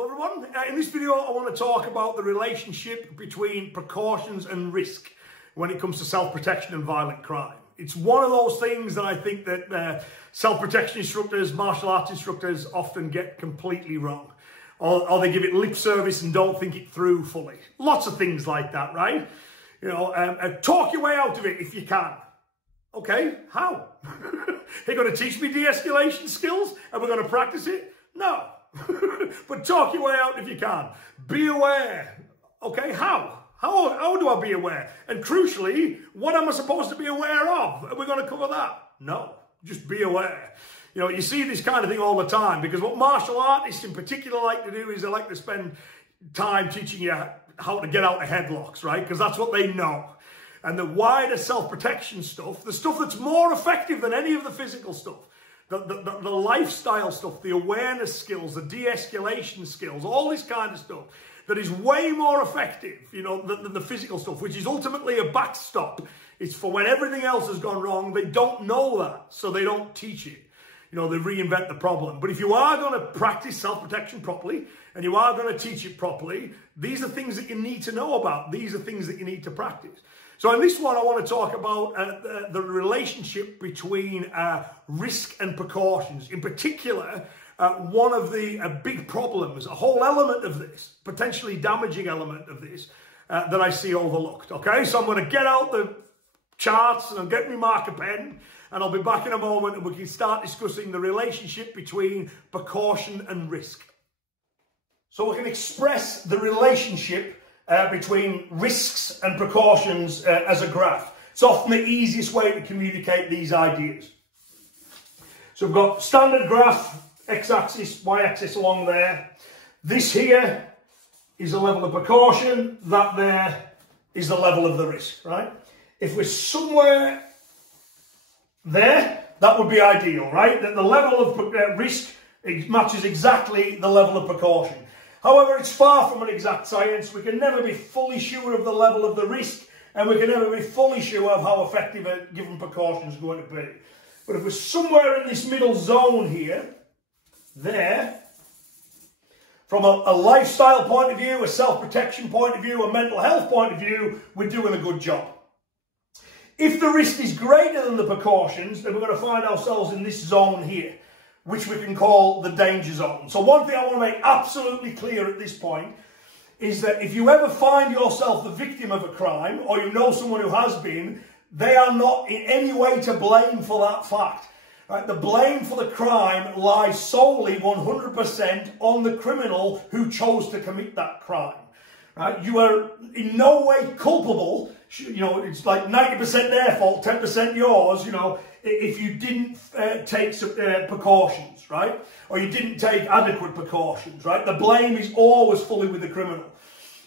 Hello everyone. In this video I want to talk about the relationship between precautions and risk when it comes to self-protection and violent crime. It's one of those things that I think that self-protection instructors, martial arts instructors often get completely wrong. Or they give it lip service and don't think it through fully. Lots of things like that, right? You know, talk your way out of it if you can. Okay, how? You're going to teach me de-escalation skills and we're going to practice it? No. But talk your way out if you can. Be aware. Okay, how? How do I be aware? And crucially, what am I supposed to be aware of? Are we going to cover that? No, just be aware. You know, you see this kind of thing all the time because what martial artists in particular like to do is they like to spend time teaching you how to get out of headlocks, right? Because that's what they know. And the wider self-protection stuff, the stuff that's more effective than any of the physical stuff, the lifestyle stuff, the awareness skills, the de-escalation skills, all this kind of stuff that is way more effective, you know, than the physical stuff, which is ultimately a backstop. It's for when everything else has gone wrong. They don't know that, so they don't teach it. You know, they reinvent the problem. But if you are going to practice self-protection properly and you are going to teach it properly, these are things that you need to know about. These are things that you need to practice. So in this one, I want to talk about the relationship between risk and precautions. In particular, one of the big problems, a whole element of this, potentially damaging element of this, that I see overlooked. Okay, so I'm going to get out the charts and I'll get my marker pen and I'll be back in a moment and we can start discussing the relationship between precaution and risk. So we can express the relationship between risks and precautions as a graph. It's often the easiest way to communicate these ideas. So we've got standard graph, x-axis, y-axis along there. This here is the level of precaution, that there is the level of the risk, right? If we're somewhere there, that would be ideal, right? That the level of risk matches exactly the level of precaution. However, it's far from an exact science. We can never be fully sure of the level of the risk, and we can never be fully sure of how effective a given precaution is going to be. But if we're somewhere in this middle zone here, there, from a lifestyle point of view, a self-protection point of view, a mental health point of view, we're doing a good job. If the risk is greater than the precautions, then we're going to find ourselves in this zone here, which we can call the danger zone. So one thing I want to make absolutely clear at this point is that if you ever find yourself the victim of a crime, or you know someone who has been, they are not in any way to blame for that fact. Right? The blame for the crime lies solely 100% on the criminal who chose to commit that crime. Right? You are in no way culpable. You know, it's like 90% their fault, 10% yours, you know, if you didn't take some precautions, right? Or you didn't take adequate precautions, right? The blame is always fully with the criminal.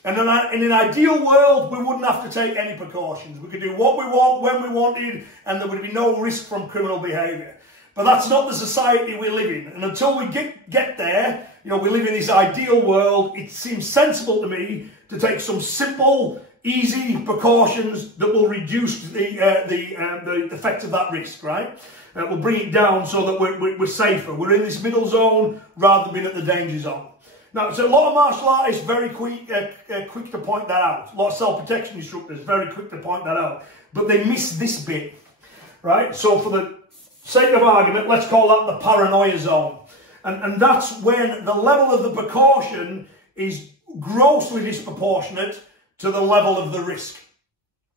And in an ideal world, we wouldn't have to take any precautions. We could do what we want, when we wanted, and there would be no risk from criminal behaviour. But that's not the society we live in. And until we get there, you know, we live in this ideal world, it seems sensible to me to take some simple, easy precautions that will reduce the effect of that risk, right? We'll bring it down so that we're safer. We're in this middle zone rather than being at the danger zone. Now, so a lot of martial artists very quick to point that out. A lot of self-protection instructors very quick to point that out. But they miss this bit, right? So for the sake of argument, let's call that the paranoia zone. And that's when the level of the precaution is grossly disproportionate to the level of the risk.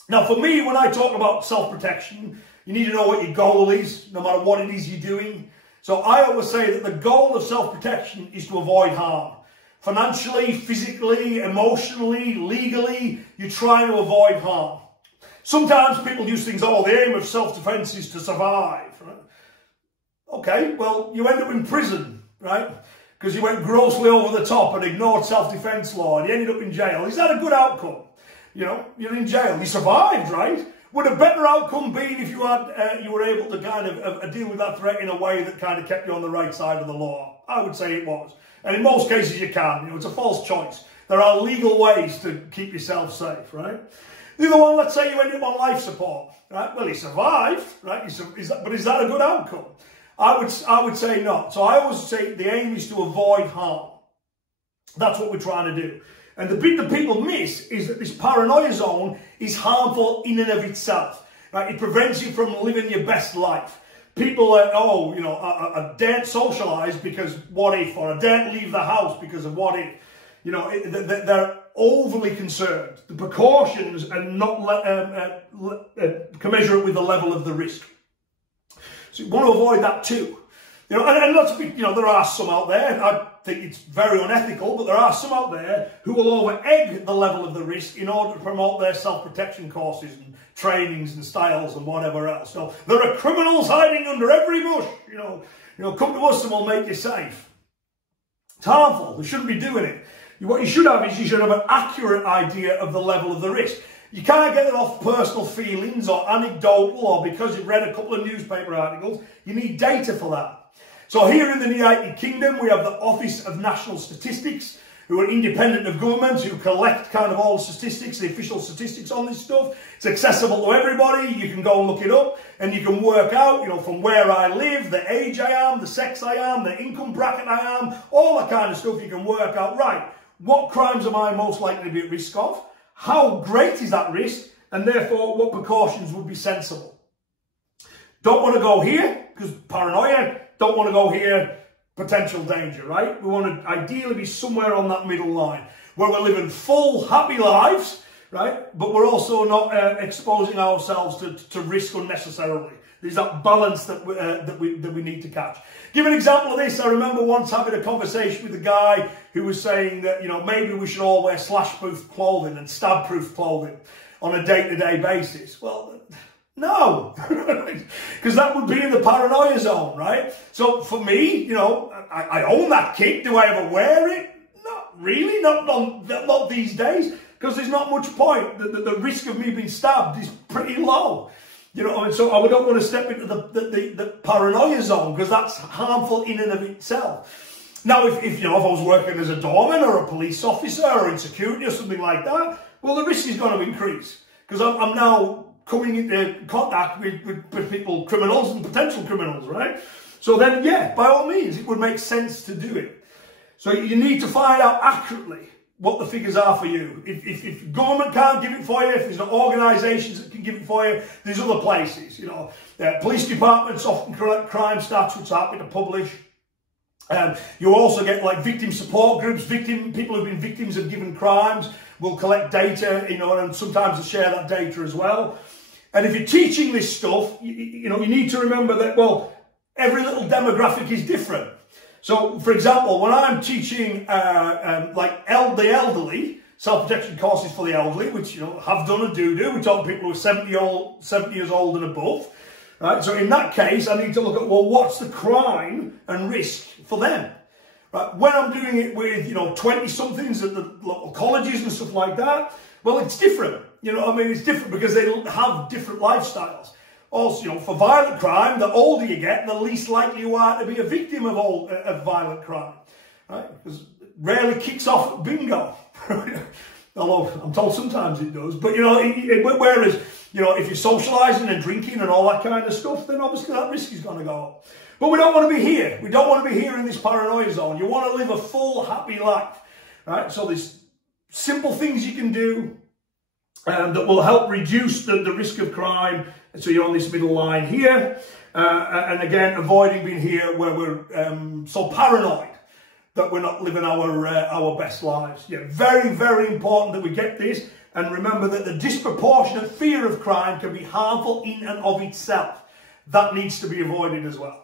Now, for me, when I talk about self-protection, you need to know what your goal is, no matter what it is you're doing. So I always say that the goal of self-protection is to avoid harm. Financially, physically, emotionally, legally, you're trying to avoid harm. Sometimes people use things, oh, the aim of self-defense is to survive. Right? Okay, well, you end up in prison, right? Because you went grossly over the top and ignored self-defense law and you ended up in jail. Is that a good outcome? You know, you're in jail. You survived, right? Would a better outcome be if you were able to kind of deal with that threat in a way that kind of kept you on the right side of the law? I would say it was. And in most cases you can. You know, it's a false choice. There are legal ways to keep yourself safe, right? The other one, let's say you end up on life support, right? Well, he survived, right? But is that a good outcome? I would say not. So I always say the aim is to avoid harm. That's what we're trying to do. And the bit that people miss is that this paranoia zone is harmful in and of itself. Right? It prevents you from living your best life. People are, oh, you know, I daren't socialise because what if, or I daren't leave the house because of what if. You know, they're overly concerned. The precautions are not commensurate with the level of the risk. So you want to avoid that too. You know, and let's be, you know, there are some out there, I think it's very unethical, but there are some out there who will over-egg the level of the risk in order to promote their self-protection courses and trainings and styles and whatever else. So there are criminals hiding under every bush. You know, come to us and we'll make you safe. It's harmful. We shouldn't be doing it. What you should have is you should have an accurate idea of the level of the risk. You can't get it off personal feelings or anecdotal or because you've read a couple of newspaper articles. You need data for that. So here in the United Kingdom, we have the Office of National Statistics, who are independent of government, who collect kind of all the statistics, the official statistics on this stuff. It's accessible to everybody. You can go and look it up and you can work out, you know, from where I live, the age I am, the sex I am, the income bracket I am, all that kind of stuff. You can work out, right, what crimes am I most likely to be at risk of? How great is that risk? And therefore, what precautions would be sensible? Don't want to go here because paranoia. Don't want to go here, potential danger, right? We want to ideally be somewhere on that middle line where we're living full, happy lives, right? But we're also not exposing ourselves to risk unnecessarily. There's that balance that we need to catch. Give an example of this. I remember once having a conversation with a guy who was saying that, you know, maybe we should all wear slash-proof clothing and stab-proof clothing on a day-to-day basis. Well, no, because that would be in the paranoia zone, right? So for me, you know, I own that kit. Do I ever wear it? Not really, not these days, because there's not much point. The risk of me being stabbed is pretty low. You know, and so I don't want to step into the paranoia zone because that's harmful in and of itself. Now, if you know, if I was working as a doorman or a police officer or in security or something like that, well, the risk is going to increase because I'm now coming into contact with people, criminals and potential criminals, right? So then, yeah, by all means, it would make sense to do it. So you need to find out accurately what the figures are for you. If government can't give it for you, if there's no organisations that can give it for you, there's other places. You know, police departments often collect crime stats, which are happy to publish. You also get like victim support groups, people who've been victims of given crimes will collect data, you know, and sometimes share that data as well. And if you're teaching this stuff, you know, you need to remember that, well, every little demographic is different. So, for example, when I'm teaching like the elderly, self-protection courses for the elderly, which, you know, have done and do, we're talking people who are 70 years old and above, right? So in that case, I need to look at, well, what's the crime and risk for them? Right? When I'm doing it with, you know, 20-somethings at the local colleges and stuff like that, well, it's different. You know what I mean? It's different because they have different lifestyles. Also, you know, for violent crime, the older you get, the least likely you are to be a victim of violent crime. Right? Because it rarely kicks off at bingo. Although I'm told sometimes it does. But, you know, whereas, you know, if you're socialising and drinking and all that kind of stuff, then obviously that risk is going to go up. But we don't want to be here. We don't want to be here in this paranoia zone. You want to live a full, happy life. Right? So there's simple things you can do that will help reduce the risk of crime. So you're on this middle line here. And again, avoiding being here where we're so paranoid that we're not living our best lives. Yeah, very, very important that we get this. And remember that the disproportionate fear of crime can be harmful in and of itself. That needs to be avoided as well.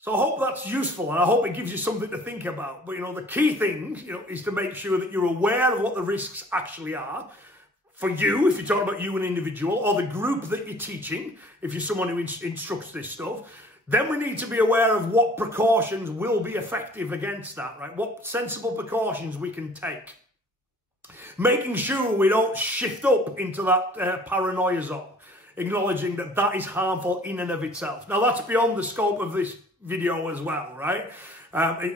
So I hope that's useful and I hope it gives you something to think about. But, you know, the key thing, you know, is to make sure that you're aware of what the risks actually are. For you, if you're talking about you, an individual, or the group that you're teaching, if you're someone who instructs this stuff, then we need to be aware of what precautions will be effective against that, right? What sensible precautions we can take. Making sure we don't shift up into that paranoia zone, acknowledging that that is harmful in and of itself. Now, that's beyond the scope of this video as well, right?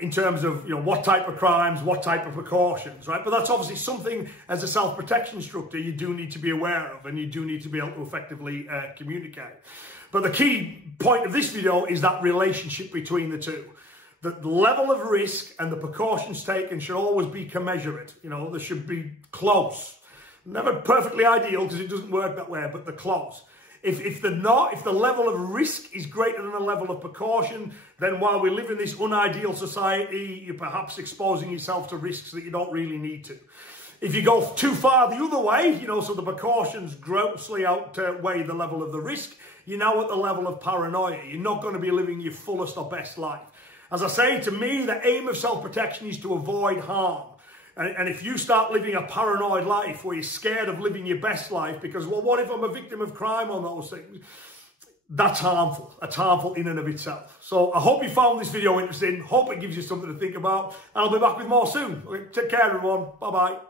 In terms of, you know, what type of crimes, what type of precautions, right? But that's obviously something as a self-protection instructor you do need to be aware of and you do need to be able to effectively communicate. But the key point of this video is that relationship between the two, The level of risk and the precautions taken should always be commensurate. You know, they should be close. Never perfectly ideal because it doesn't work that way, but they're close. If they're not, if the level of risk is greater than the level of precaution, then while we live in this unideal society, you're perhaps exposing yourself to risks that you don't really need to. If you go too far the other way, you know, so the precautions grossly outweigh the level of the risk, you're now at the level of paranoia. You're not going to be living your fullest or best life. As I say, to me, the aim of self-protection is to avoid harm. And if you start living a paranoid life where you're scared of living your best life because, well, what if I'm a victim of crime on those things? That's harmful. That's harmful in and of itself. So I hope you found this video interesting. Hope it gives you something to think about. And I'll be back with more soon. Okay, take care, everyone. Bye-bye.